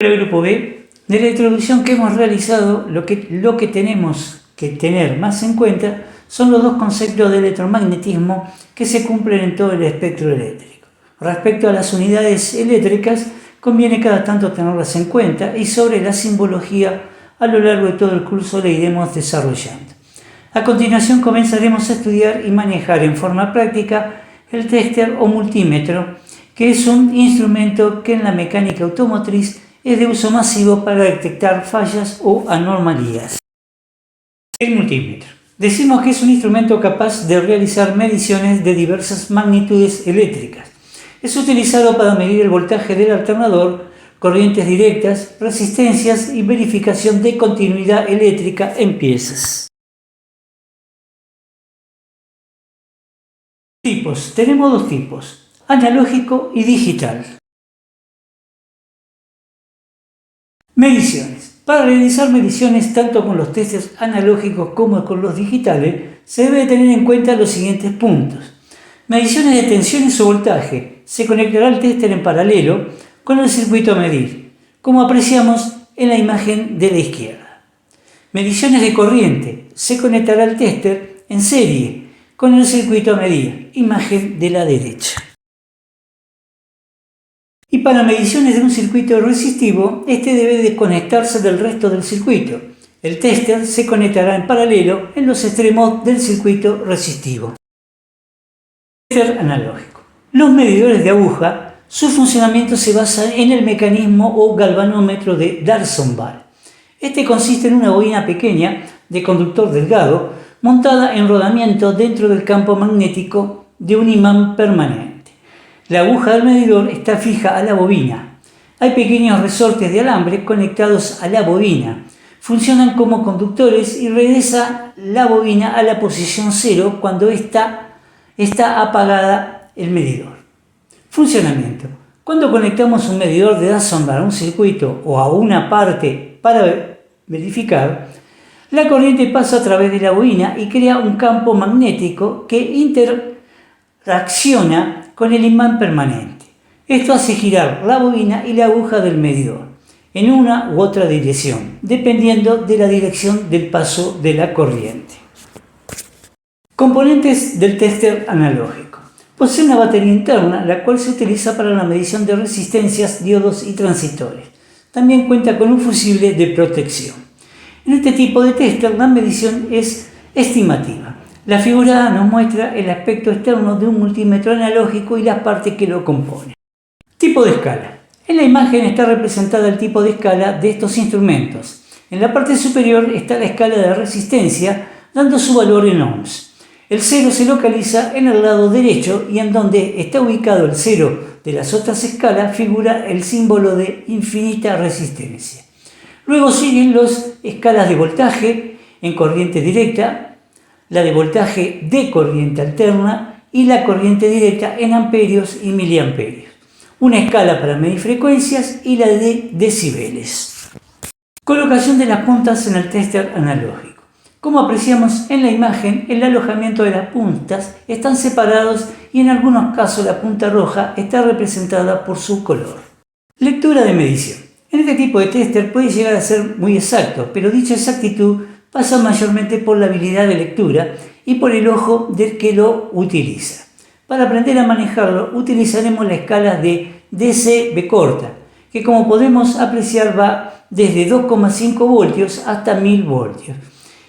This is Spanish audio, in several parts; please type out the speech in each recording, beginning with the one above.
El grupo B, de la introducción que hemos realizado, lo que tenemos que tener más en cuenta son los dos conceptos de electromagnetismo que se cumplen en todo el espectro eléctrico. Respecto a las unidades eléctricas, conviene cada tanto tenerlas en cuenta y sobre la simbología a lo largo de todo el curso la iremos desarrollando. A continuación comenzaremos a estudiar y manejar en forma práctica el tester o multímetro, que es un instrumento que en la mecánica automotriz es de uso masivo para detectar fallas o anomalías. El multímetro. Decimos que es un instrumento capaz de realizar mediciones de diversas magnitudes eléctricas. Es utilizado para medir el voltaje del alternador, corrientes directas, resistencias y verificación de continuidad eléctrica en piezas. Tipos. Tenemos dos tipos, analógico y digital. Mediciones. Para realizar mediciones tanto con los testers analógicos como con los digitales, se debe tener en cuenta los siguientes puntos. Mediciones de tensiones o voltaje. Se conectará el tester en paralelo con el circuito a medir, como apreciamos en la imagen de la izquierda. Mediciones de corriente. Se conectará el tester en serie con el circuito a medir, imagen de la derecha. Y para mediciones de un circuito resistivo, este debe desconectarse del resto del circuito. El tester se conectará en paralelo en los extremos del circuito resistivo. Tester analógico. Los medidores de aguja, su funcionamiento se basa en el mecanismo o galvanómetro de D'Arsonval. Este consiste en una bobina pequeña de conductor delgado montada en rodamiento dentro del campo magnético de un imán permanente. La aguja del medidor está fija a la bobina. Hay pequeños resortes de alambre conectados a la bobina. Funcionan como conductores y regresa la bobina a la posición 0 cuando está apagada el medidor. Funcionamiento. Cuando conectamos un medidor de D'Arsonval a un circuito o a una parte para verificar, la corriente pasa a través de la bobina y crea un campo magnético que interacciona con el imán permanente. Esto hace girar la bobina y la aguja del medidor en una u otra dirección, dependiendo de la dirección del paso de la corriente. Componentes del tester analógico. Posee una batería interna, la cual se utiliza para la medición de resistencias, diodos y transistores. También cuenta con un fusible de protección. En este tipo de tester la medición es estimativa. La figura A nos muestra el aspecto externo de un multímetro analógico y las partes que lo componen. Tipo de escala. En la imagen está representada el tipo de escala de estos instrumentos. En la parte superior está la escala de resistencia, dando su valor en ohms. El 0 se localiza en el lado derecho y en donde está ubicado el 0 de las otras escalas figura el símbolo de infinita resistencia. Luego siguen las escalas de voltaje en corriente directa, la de voltaje de corriente alterna y la corriente directa en amperios y miliamperios. Una escala para medir frecuencias y la de decibeles. Colocación de las puntas en el tester analógico. Como apreciamos en la imagen, el alojamiento de las puntas están separados y en algunos casos la punta roja está representada por su color. Lectura de medición. En este tipo de tester puede llegar a ser muy exacto, pero dicha exactitud pasa mayormente por la habilidad de lectura y por el ojo del que lo utiliza. Para aprender a manejarlo utilizaremos la escala de DC-B corta, que como podemos apreciar va desde 2,5 voltios hasta 1000 voltios.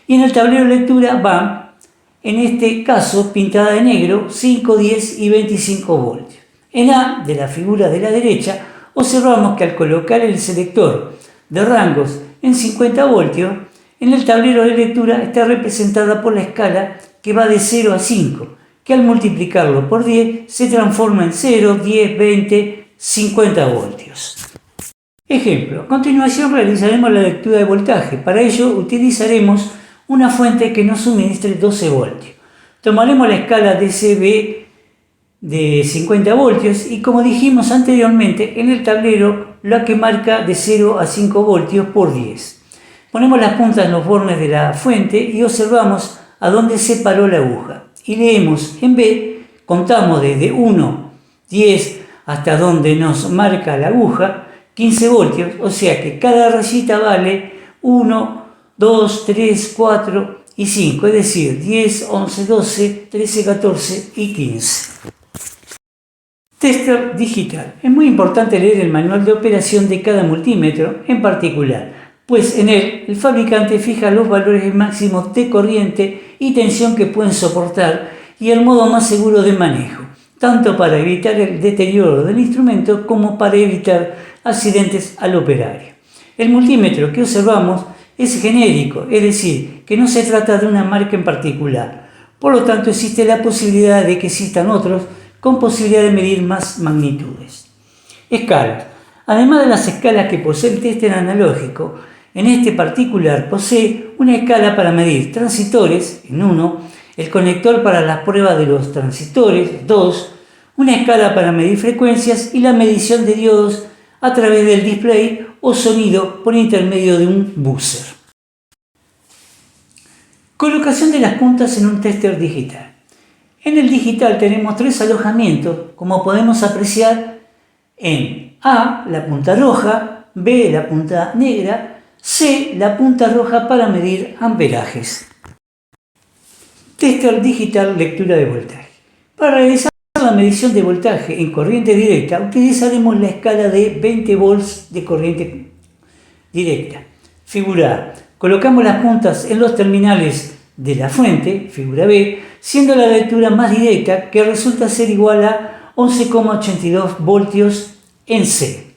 Y en el tablero de lectura va, en este caso pintada de negro, 5, 10 y 25 voltios. En A de la figura de la derecha observamos que al colocar el selector de rangos en 50 voltios, en el tablero de lectura está representada por la escala que va de 0 a 5, que al multiplicarlo por 10 se transforma en 0, 10, 20, 50 voltios. Ejemplo, a continuación realizaremos la lectura de voltaje. Para ello utilizaremos una fuente que nos suministre 12 voltios. Tomaremos la escala DC-B de 50 voltios y como dijimos anteriormente, en el tablero la que marca de 0 a 5 voltios por 10. Ponemos las puntas en los bornes de la fuente y observamos a dónde se paró la aguja. Y leemos en B, contamos desde 1, 10 hasta donde nos marca la aguja, 15 voltios, o sea que cada rayita vale 1, 2, 3, 4 y 5, es decir, 10, 11, 12, 13, 14 y 15. Tester digital. Es muy importante leer el manual de operación de cada multímetro en particular, pues en él el fabricante fija los valores máximos de corriente y tensión que pueden soportar y el modo más seguro de manejo, tanto para evitar el deterioro del instrumento como para evitar accidentes al operario. El multímetro que observamos es genérico, es decir, que no se trata de una marca en particular. Por lo tanto, existe la posibilidad de que existan otros con posibilidad de medir más magnitudes. Escalas. Además de las escalas que posee el tester analógico, en este particular posee una escala para medir transistores, en 1, el conector para la prueba de los transistores, 2, una escala para medir frecuencias y la medición de diodos a través del display o sonido por intermedio de un buzzer. Colocación de las puntas en un tester digital. En el digital tenemos 3 alojamientos, como podemos apreciar en A, la punta roja, B, la punta negra, C, la punta roja para medir amperajes. Tester digital, lectura de voltaje. Para realizar la medición de voltaje en corriente directa, utilizaremos la escala de 20 volts de corriente directa. Figura A. Colocamos las puntas en los terminales de la fuente, figura B, siendo la lectura más directa, que resulta ser igual a 11,82 voltios en C.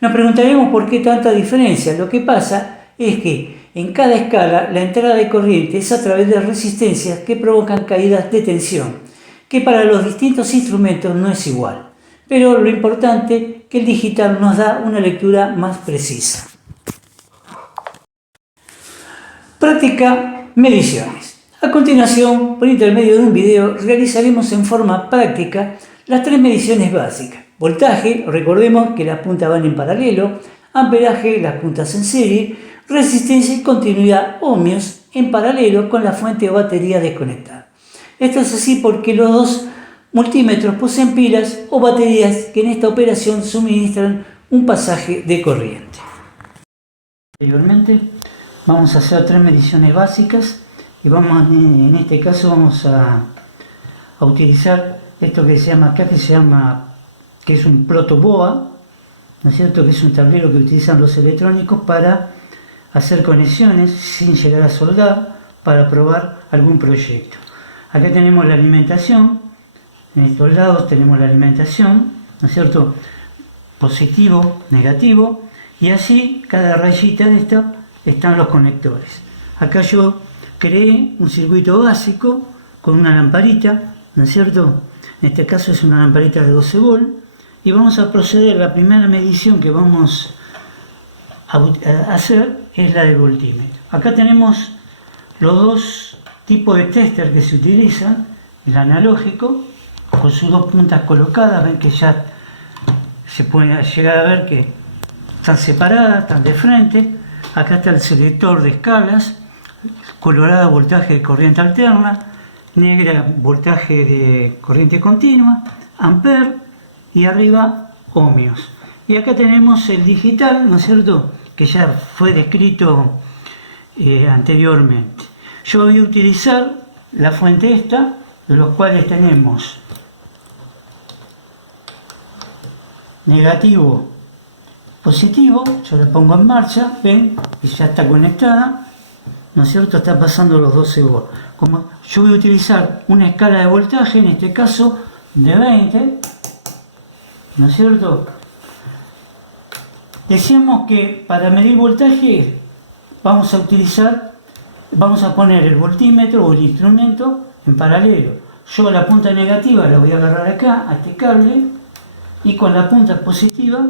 Nos preguntaremos por qué tanta diferencia. Lo que pasa es que en cada escala la entrada de corriente es a través de resistencias que provocan caídas de tensión, que para los distintos instrumentos no es igual. Pero lo importante es que el digital nos da una lectura más precisa. Práctica, mediciones. A continuación, por intermedio de un video, realizaremos en forma práctica las 3 mediciones básicas. Voltaje, recordemos que las puntas van en paralelo, amperaje, las puntas en serie, resistencia y continuidad, ohmios, en paralelo con la fuente o batería desconectada. Esto es así porque los dos multímetros poseen pilas o baterías que en esta operación suministran un pasaje de corriente. Anteriormente, vamos a hacer 3 mediciones básicas y en este caso vamos a utilizar esto que se llama acá, que es un protoboa, ¿no es cierto? Que es un tablero que utilizan los electrónicos para hacer conexiones sin llegar a soldar, para probar algún proyecto. Acá tenemos la alimentación, en estos lados tenemos la alimentación, ¿no es cierto? Positivo, negativo, y así cada rayita de esto están los conectores. Acá yo creé un circuito básico con una lamparita, ¿no es cierto? En este caso es una lamparita de 12 volts y vamos a proceder. La primera medición que vamos a hacer es la del voltímetro. Acá tenemos los dos tipos de tester que se utilizan, el analógico con sus 2 puntas colocadas. Ven que ya se puede llegar a ver que están separadas, están de frente. Acá está el selector de escalas, colorada voltaje de corriente alterna, negra voltaje de corriente continua, amper y arriba ohmios. Y acá tenemos el digital, ¿no es cierto?, que ya fue descrito anteriormente. Yo voy a utilizar la fuente esta, de los cuales tenemos negativo, positivo. Yo la pongo en marcha, ven, y ya está conectada, ¿no es cierto? Está pasando los 12 volts. Como yo voy a utilizar una escala de voltaje, en este caso de 20, ¿no es cierto? Decíamos que para medir voltaje vamos a poner el voltímetro o el instrumento en paralelo. Yo la punta negativa la voy a agarrar acá, a este cable, y con la punta positiva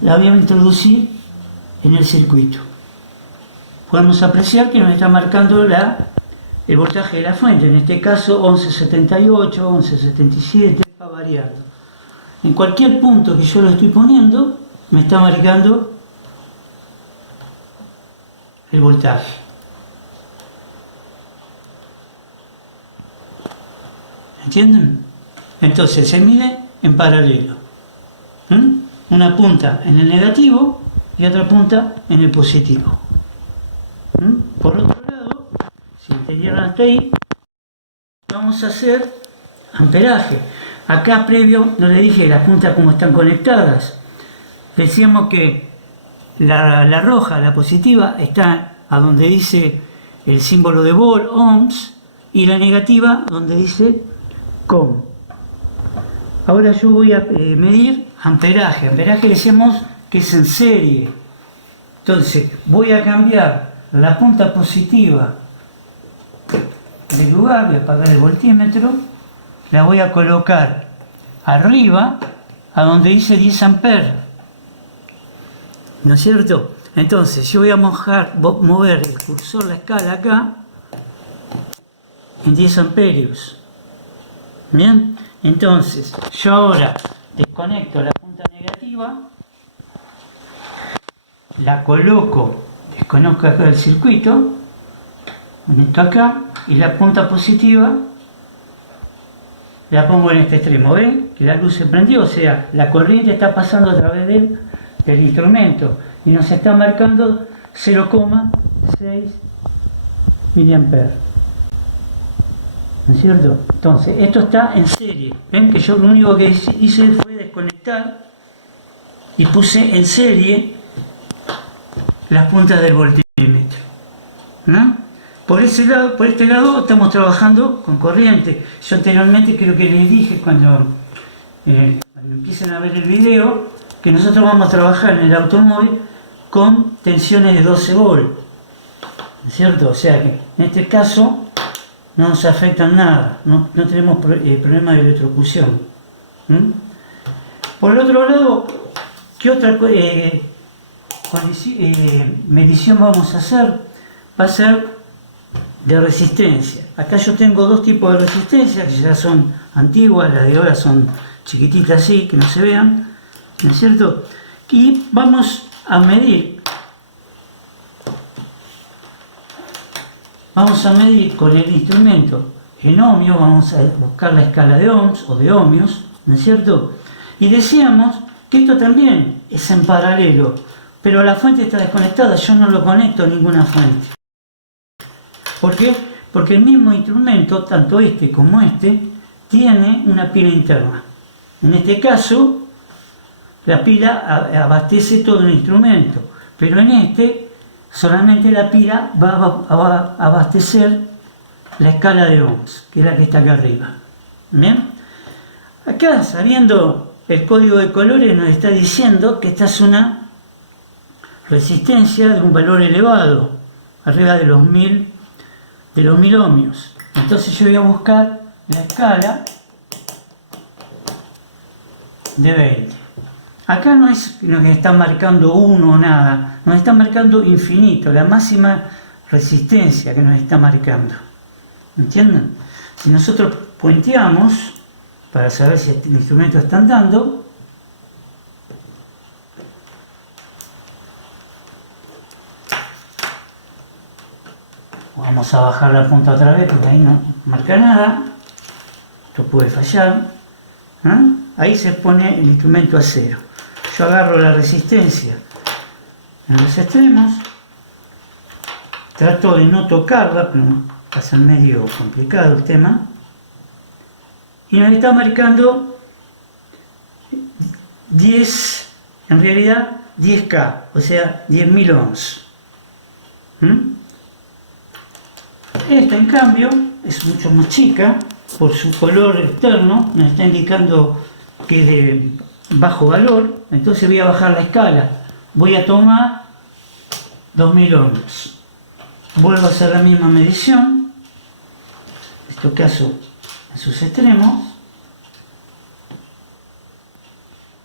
la voy a introducir en el circuito. Podemos apreciar que nos está marcando el voltaje de la fuente, en este caso 1178, 1177, va variando. En cualquier punto que yo lo estoy poniendo, me está marcando el voltaje. ¿Entienden? Entonces se mide en paralelo. una punta en el negativo y otra punta en el positivo. Por otro lado, si entendieron hasta ahí, vamos a hacer amperaje. Acá previo no le dije las puntas cómo están conectadas. Decíamos que la roja, la positiva, está a donde dice el símbolo de volt, ohms, y la negativa donde dice com. Ahora yo voy a medir amperaje. Amperaje decimos que es en serie. Entonces voy a cambiar la punta positiva del lugar, voy a apagar el voltímetro, la voy a colocar arriba a donde dice 10 amperes. ¿No es cierto? Entonces yo voy a mover el cursor, la escala acá, en 10 amperios. Bien, entonces yo ahora desconecto la punta negativa, la coloco, desconozco acá el circuito, conecto acá, y la punta positiva la pongo en este extremo. ¿Ven? Que la luz se prendió, o sea, la corriente está pasando a través del instrumento y nos está marcando 0,6 miliamperes. ¿No es cierto? Entonces, esto está en serie. Ven que yo lo único que hice fue desconectar y puse en serie las puntas del voltímetro. ¿No? Por este lado estamos trabajando con corriente. Yo anteriormente creo que les dije cuando empiecen a ver el video que nosotros vamos a trabajar en el automóvil con tensiones de 12 volts. ¿No es cierto? O sea que en este caso no nos afectan nada, no tenemos problema de electrocución. Por el otro lado, ¿qué otra medición vamos a hacer? Va a ser de resistencia. Acá yo tengo dos tipos de resistencia que ya son antiguas, las de ahora son chiquititas así, que no se vean, ¿no es cierto? Y vamos a medir con el instrumento en ohmios, vamos a buscar la escala de ohms o de ohmios, ¿no es cierto? Y decíamos que esto también es en paralelo, pero la fuente está desconectada, yo no lo conecto a ninguna fuente. ¿Por qué? Porque el mismo instrumento, tanto este como este, tiene una pila interna. En este caso, la pila abastece todo el instrumento, pero en este solamente la pila va a abastecer la escala de ohms, que es la que está acá arriba. ¿Bien? Acá, sabiendo el código de colores, nos está diciendo que esta es una resistencia de un valor elevado, arriba de los 1000 ohmios. Entonces yo voy a buscar la escala de 20. Acá no es lo que está marcando 1 o nada, nos está marcando infinito, la máxima resistencia que nos está marcando. ¿Entienden? Si nosotros puenteamos para saber si el instrumento está andando, vamos a bajar la punta otra vez porque ahí no marca nada, esto puede fallar, ahí se pone el instrumento a 0. Yo agarro la resistencia en los extremos, trato de no tocarla, pero pasa medio complicado el tema, y me está marcando 10, en realidad 10K, o sea 10.000 ohms. Esta, en cambio, es mucho más chica, por su color externo, nos está indicando que es de bajo valor, entonces voy a bajar la escala, voy a tomar 2000 ohms. Vuelvo a hacer la misma medición, en este caso en sus extremos,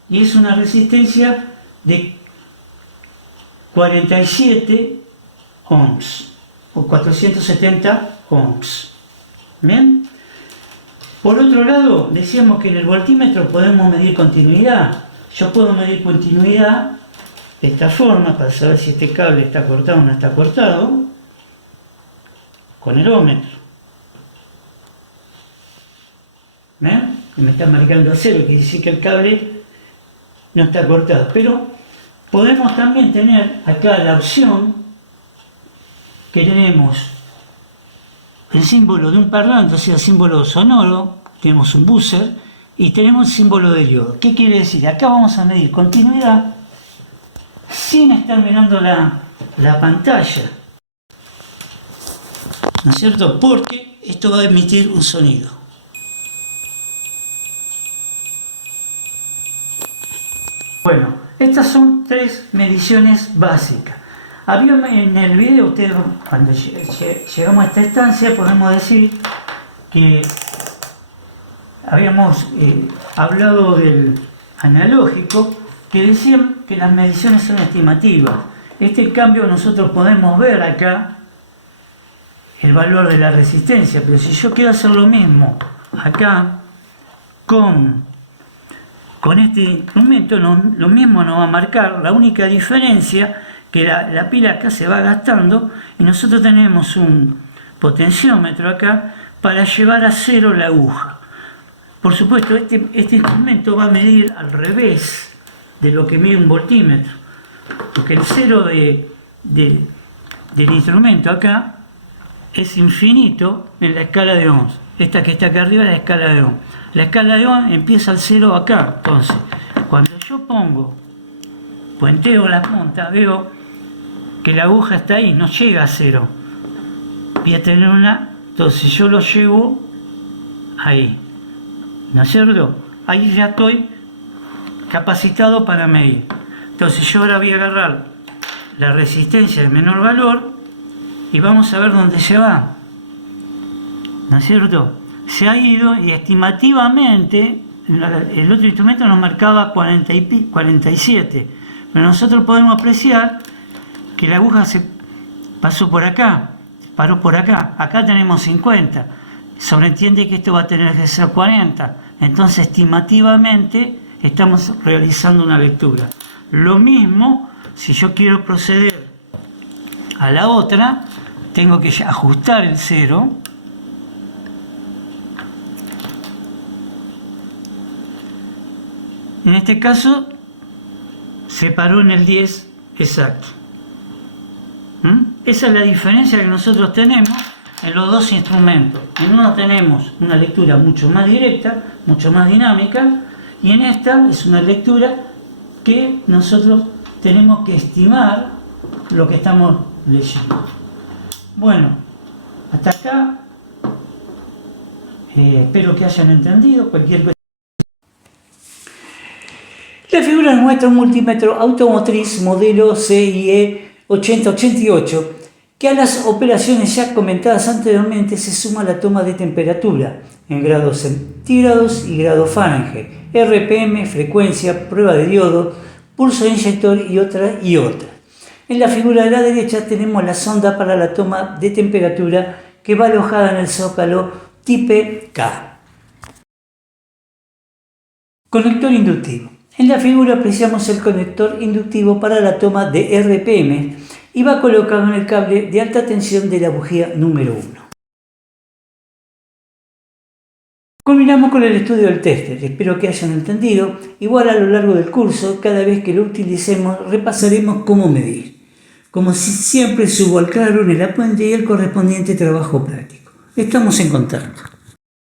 y es una resistencia de 47 ohms. O 470 ohms. ¿Bien? Por otro lado, decíamos que en el voltímetro podemos medir continuidad. Yo puedo medir continuidad de esta forma para saber si este cable está cortado o no está cortado con el ómetro. ¿Ven? Que me está marcando a 0, quiere decir que el cable no está cortado. Pero podemos también tener acá la opción que tenemos el símbolo de un parlante, o sea, símbolo sonoro, tenemos un buzzer y tenemos el símbolo de diodo. ¿Qué quiere decir? Acá vamos a medir continuidad sin estar mirando la pantalla, ¿no es cierto? Porque esto va a emitir un sonido. Bueno, estas son 3 mediciones básicas. En el video, cuando llegamos a esta instancia, podemos decir que habíamos hablado del analógico, que decían que las mediciones son estimativas. En cambio, nosotros podemos ver acá el valor de la resistencia, pero si yo quiero hacer lo mismo acá con este instrumento, lo mismo nos va a marcar. La única diferencia que la pila acá se va gastando y nosotros tenemos un potenciómetro acá para llevar a cero la aguja. Por supuesto, este instrumento va a medir al revés de lo que mide un voltímetro, porque el cero del instrumento acá es infinito en la escala de ohms. Esta que está acá arriba es la escala de ohms. La escala de ohms empieza al cero acá. Entonces, cuando yo puenteo la punta, veo que la aguja está ahí, no llega a cero. Voy a tener entonces yo lo llevo ahí, ¿no es cierto? Ahí ya estoy capacitado para medir. Entonces yo ahora voy a agarrar la resistencia de menor valor y vamos a ver dónde se va, ¿no es cierto? Se ha ido y estimativamente el otro instrumento nos marcaba 47, pero nosotros podemos apreciar que la aguja se pasó por acá, paró por acá. Acá tenemos 50, sobreentiende que esto va a tener que ser 40, entonces estimativamente estamos realizando una lectura. Lo mismo, si yo quiero proceder a la otra, tengo que ajustar el cero. En este caso, se paró en el 10 exacto. Esa es la diferencia que nosotros tenemos en los dos instrumentos. En uno tenemos una lectura mucho más directa, mucho más dinámica, y en esta es una lectura que nosotros tenemos que estimar lo que estamos leyendo. Bueno, hasta acá espero que hayan entendido. Cualquier cosa. La figura nos muestra un multímetro automotriz modelo CIE 8088 que a las operaciones ya comentadas anteriormente se suma la toma de temperatura en grados centígrados y grados Fahrenheit, RPM, frecuencia, prueba de diodo, pulso de inyector y otra. En la figura de la derecha tenemos la sonda para la toma de temperatura que va alojada en el zócalo Type K. Conector inductivo. En la figura apreciamos el conector inductivo para la toma de RPM y va colocado en el cable de alta tensión de la bujía número 1. Culminamos con el estudio del tester. Espero que hayan entendido. Igual a lo largo del curso, cada vez que lo utilicemos, repasaremos cómo medir. Como siempre, subo al claro en el apunte y el correspondiente trabajo práctico. Estamos en contacto.